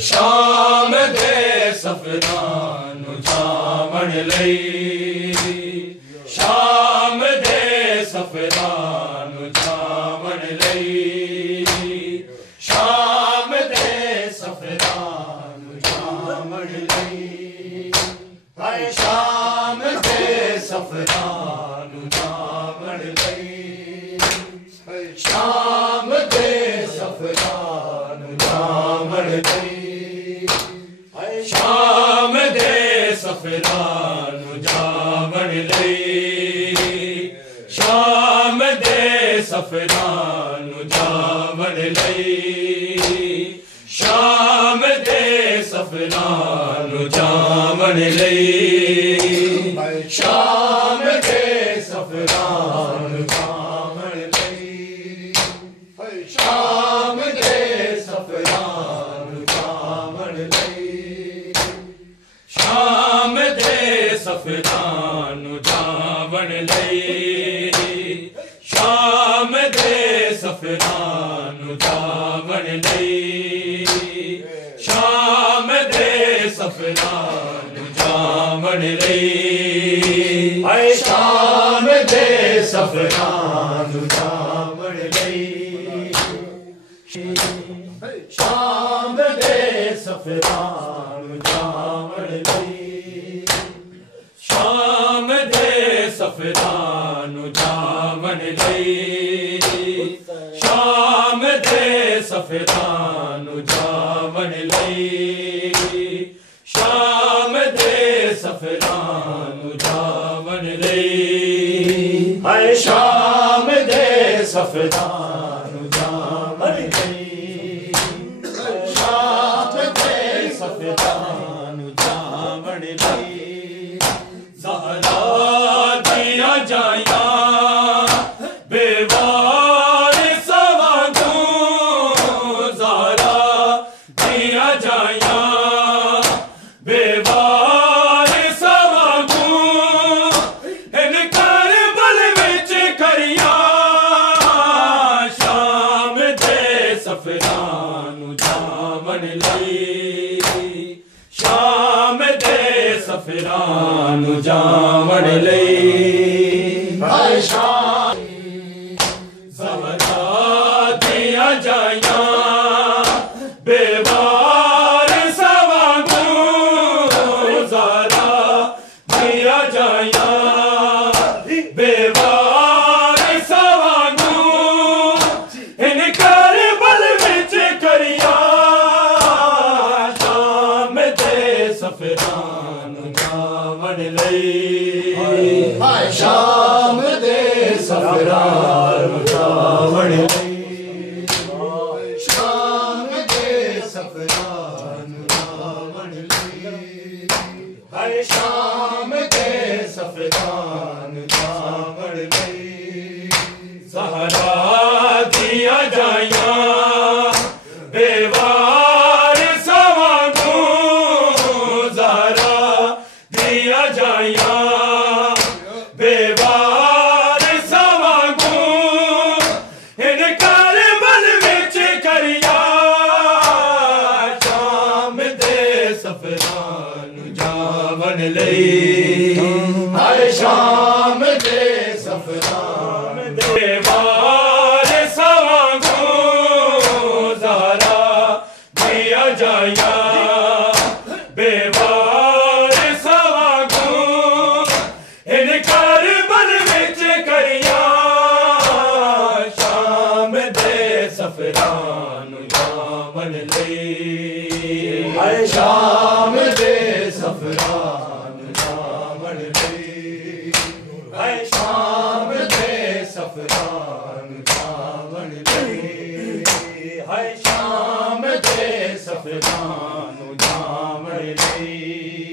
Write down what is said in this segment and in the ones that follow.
شام دے سفران جامن لئی شام دے سفران جامن لئی شام دے سفران جامن لئی ہائے شام دے سفران جامن لئی شام دے سفران جامن لئی شام دے سفران جامن لئی شام دے سفران جامن لئی شام دے سفران جامن لئی شام دے سفران جامن لئی شام دے سفران جامن لئی شام دے سفران جامن لئی شام دے سفران جامن لئی شام دے سفران جامن لئی اے شام دے سفران جامن لئی شام دے سفران جامن لئی شام دے سفران جامن لئی شام دے سفران جامن لئی شام دے سفران جامن لئی اے شام دے سفران جامن لئی شام دے سفران جامن لئی زہرا دیا جائیاں بیوار سواگوں زہرا دیا جائیاں بیوار سواگوں ان کربل وچ کریاں شام دے سفران جامن لئی شام دے سفران جامن لئی ہائے شام زہرا دیا جائیاں بیوار سواگوں زہرا دیا جائیاں بیوار سواگوں ان کربل وچ کریاں شام دے سفران جامن لئی شام دے سفران جامن لئی شام دے سفران جامن لئی شام دے سفران جامن لئی زہرا دیا جائیاں بیوار سواگوں زہرا دیا جائیاں بیوار سواگوں ان کربل وچ کریاں شام دے سفران جامن لئی ہائے شام دے سفران بیوار سواگوں زہرا دیا جائیاں بیوار سواگوں ان کربل وچ کریاں شام دے سفران جامن لئی اے شام دے سفران جامن لئی اے شام دے سفران جامن لئی اے شام دے سفران جامن لئی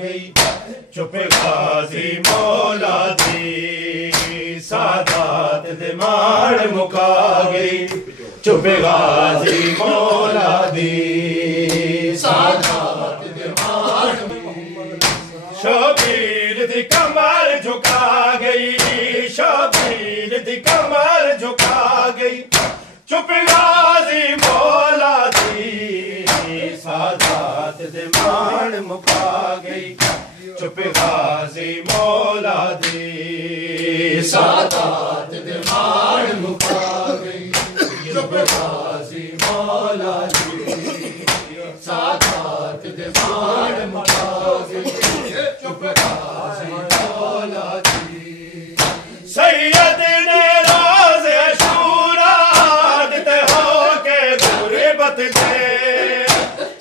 گئی چپ غازی مولا دی سادات دے ماڑ مکا گئی چپ غازی مولا دی سادات دے ماڑ شبیر دی کمر جھکا گئی شبیر دی کمر جھکا گئی چپ غازی مولا دی سادات دے ماڑ مکا گئی چپ غازی مولا دی سادات دے ماڑ مکا گئی چپ غازی مولا دی سادات دے ماڑ مکا گئی چپ غازی مولا دی سید نے راز عاشورا دیتے ہو کے غربت دے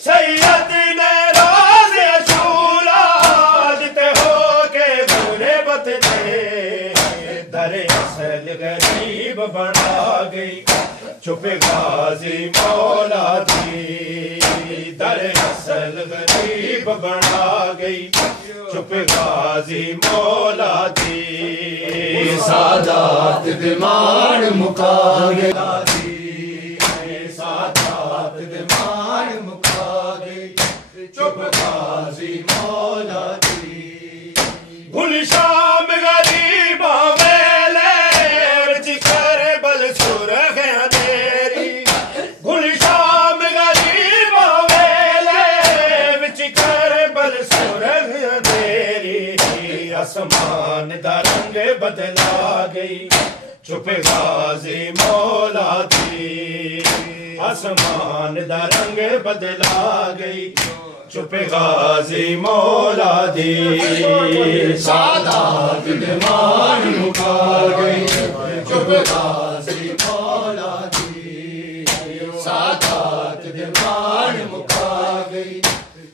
سید نے راز عاشورا دیتے ہو کے غربت دے در اصل غریب بنا گئی چپ غازی مولا دی در اصل غریب بنا گئی چپ غازی مولا دی سادات دے ماڑ مکا گئی سادات دے ماڑ مکا گئی چپ غازی مولا دی گل شام غریب ویلے وچ کربل سرخیاں تیری گل شام غریب ویلے وچ کربل سرخیاں تیری آسمان دا رنگ بدلا گئی چپ غازی مولا دی آسمان دا رنگ بدلا گئی چپ غازی مولا دی سادات دے ماڑ مکا گئی چپ غازی مولا دی سادات دے ماڑ مکا گئی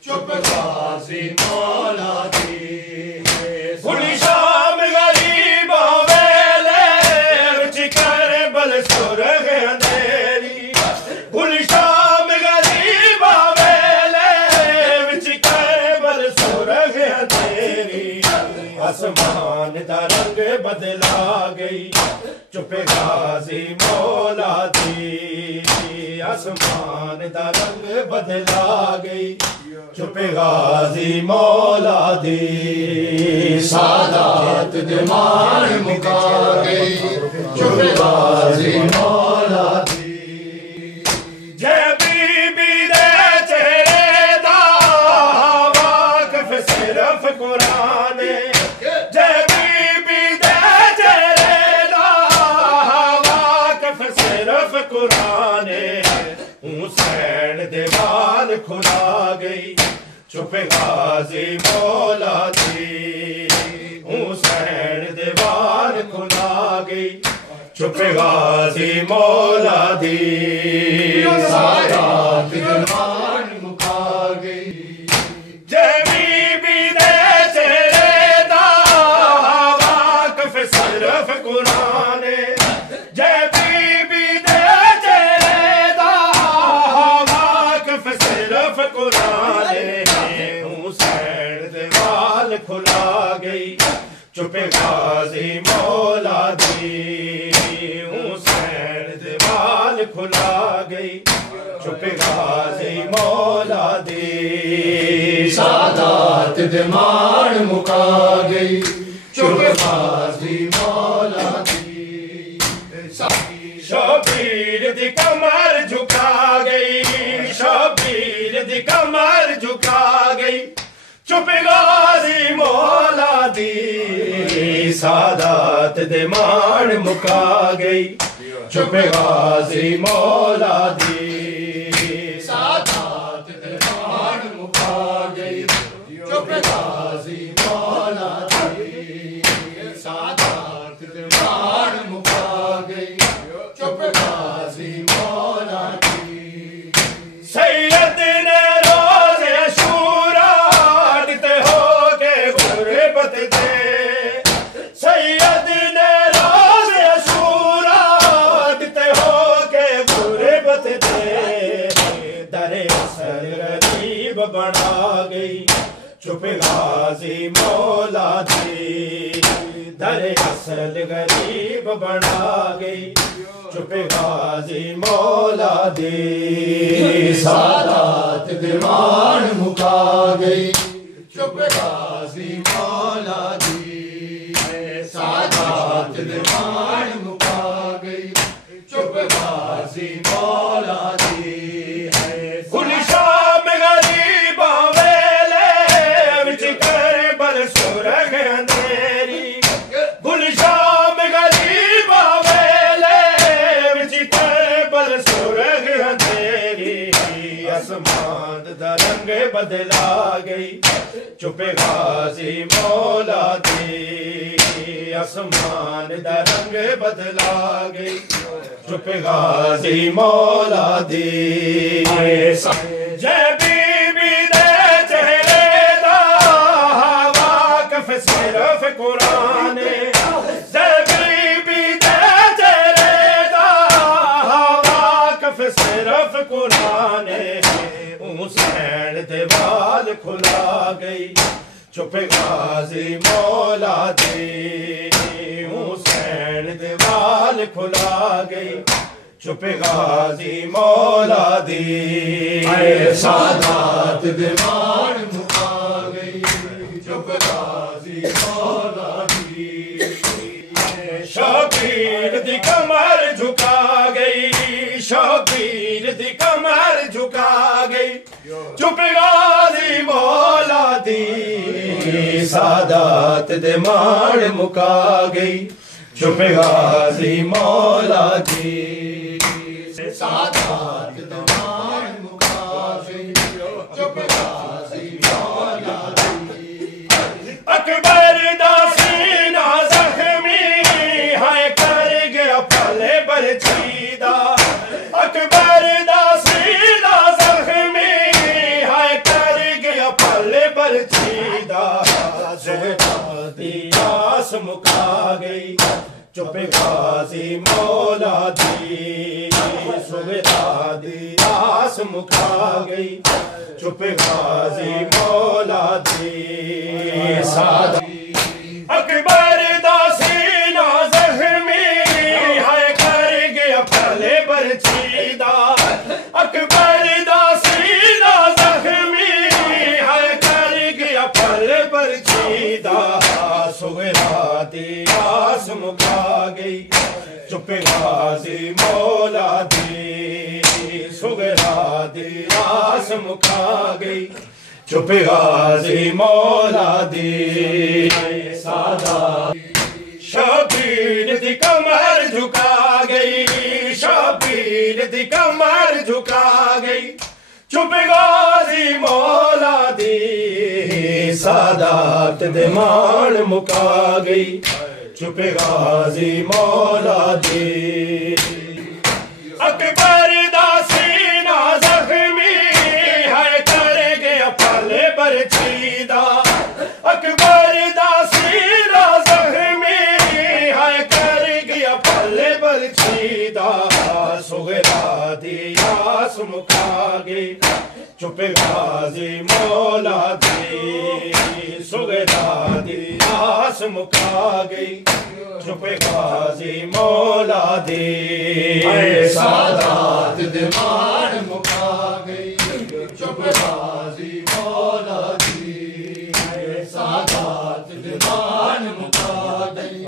چپ غازی مولا دی گل شام غریب ویلے وچ کربل سرخیاں تیری گل شام غریب ویلے وچ کربل سرخیاں تیری آسمان دا رنگ بدلا گئی چپ غازی مولا دی آسمان دا رنگ بدلا گئی چپ غازی مولا دی سادات دے ماڑ مکا گئی چپ غازی مولا دی جے بی بی دے چہرے دا واقف صرف قرآن جے بی بی دے چہرے دا واقف صرف قرآن حسین دے بال کھلا گئی چپ غازی مولا دی حسین دے بال کھلا گئی چپ غازی مولا دی سادات دے ماڑ مکا گئی جے بی بی دے چہرے دا واقف صرف قرآن جے بی بی دے چہرے دا واقف صرف قرآن حسین دے بال کھلا گئی چپ غازی مولا دی حسین دے بال کھلا گئی چپ غازی مولا دی سادات دے ماڑ مکا گئی چپ غازی مولا دی شبیر دی کمر جھکا گئی شبیر دی کمر جھکا گئی چپ غازی مولا دی سادات دے ماڑ مکا گئی چپ غازی مولا دی سادات دے ماڑ مکا گئی چپ غازی مولا دی سادات دے ماڑ مکا گئی چپ غازی مولا دی سید نے روز عاشورا دیتے ہو کے غربت دے سید نے روز عاشورا دیتے ہو کے غربت دے غازی مولا دی در اصل غریب بنا گئی چپ غازی مولا دی سادات دیوان مکا گئی چپ غازی مولا دی سادات دیوان مکا گئی چپ غازی مولا دی گلشام غریب ویلے وچ کربل سرگ اندھیری گلشام غریب ویلے وچ کربل سرگ اندھیری آسمان دا رنگ بدلا گئی چپ غازی مولا دی آسمان دا رنگ بدلا گئی چپ غازی مولا دی جے بی بی دے چہرے دا واقف صرف قرآن جے بی بی دے چہرے دا واقف صرف قرآن حسین دے بال کھلا گئی چپ غازی مولا دی حسین دے بال کھلا گئی چپ غازی مولا دی سادات دیوان مکا گئی چپ غازی مولا دی شبیر دی کمر جھکا گئی شبیر دی کمر جھکا گئی چپ غازی مولا دی سادات دے ماڑ مکا گئی چپ غازی مولا دی سادات دیوان مکا گئی چپ غازی مولا دی اکبر دا سینہ زخمی ہے کر گیا پھلے برچیدہ اکبر دا سینہ زخمی ہے کر گیا پھلے برچیدہ زہرا دی آس مکا گئی چپ غازی مولا دی زہرا دی آس مکا گئی چپ غازی مولا دی اکبر دا سینہ زخمی ہے کر گیا پھلے برچیدہ اکبر دا سینہ زخمی ہے کر گیا پھلے برچیدہ سغرا دی آس مکا گئی چپ غازی مولا دی سغرا دی آس مکا گئی چپ غازی مولا دی شبیر دی کمر جھکا گئی شبیر دی کمر جھکا گئی چپ غازی مولا دی سادات دے مان مکا گئی چپ غازی مولا دی اکبر دا سینہ زخمی ہے کر گیا پھلے برچیدہ اکبر دا سینہ زخمی ہے کر گیا پھلے برچیدہ سغرا دی آس مکا گئی چپ غازی مولا دی سغرا دی آس مکا گئی چپ غازی مولا دی سادات دیوان مکا گئی چپ غازی مولا دی سادات دیوان مکا گئی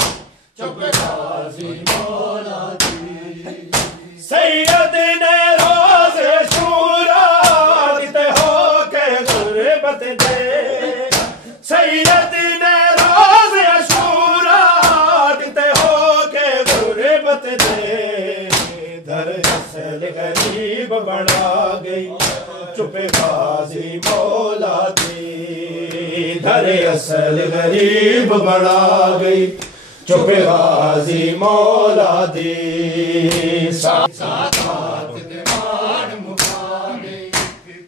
چپ غازی مولا دی سید نے روز شورا دیتے ہو کے غربت دے سید نے روز شورا دیتے ہو کے غربت دے در اصل غریب بنا گئی چپ غازی مولا دی در اصل غریب بنا گئی چپ غازی مولا دی سادات دیوان مکا گئی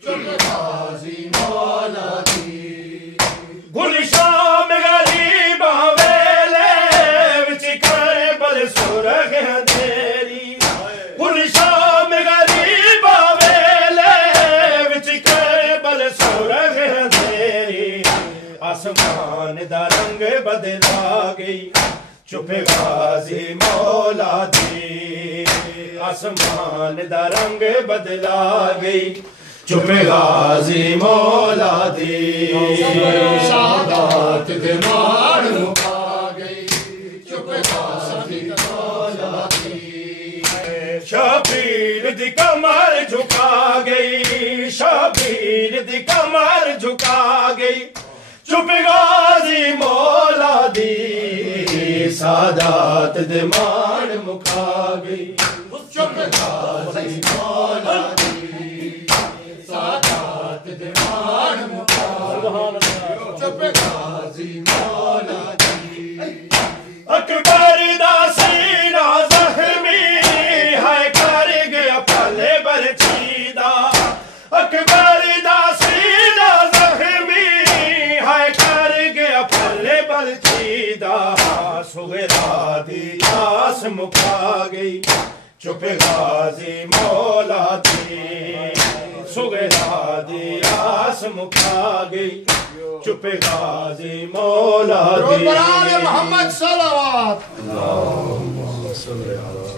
چپ غازی مولا دی گلشام غریب ویلے وچ کربل سرگ اندھیری گلشام غریب ویلے وچ کربل سرگ اندھیری آسمان دا رنگ بدلا گئی چپ غازی مولا دی آسمان دا رنگ بدلا گئی چپ غازی مولا دی شہادت دے مار مکا گئی چپ غازی مولا دی شبیر دی کمر جھکا گئی شبیر دی کمر جھکا گئی چپ غازی مولا دی سادات دے مار مکا گئی چپ غازی مولا دی سادات دے مار مکا گئی چپ غازی مولا دی اکبر دا سینہ زخمی ہے کر گیا پلے برچیدہ اکبر دا سینہ زخمی ہے کر گیا پلے برچیدہ سغرا دی آس مکا گئی چپ غازی مولا دی سغرا دی آس مکا گئی چپ غازی مولا دی برابر محمد صلوات اللہم صلی علی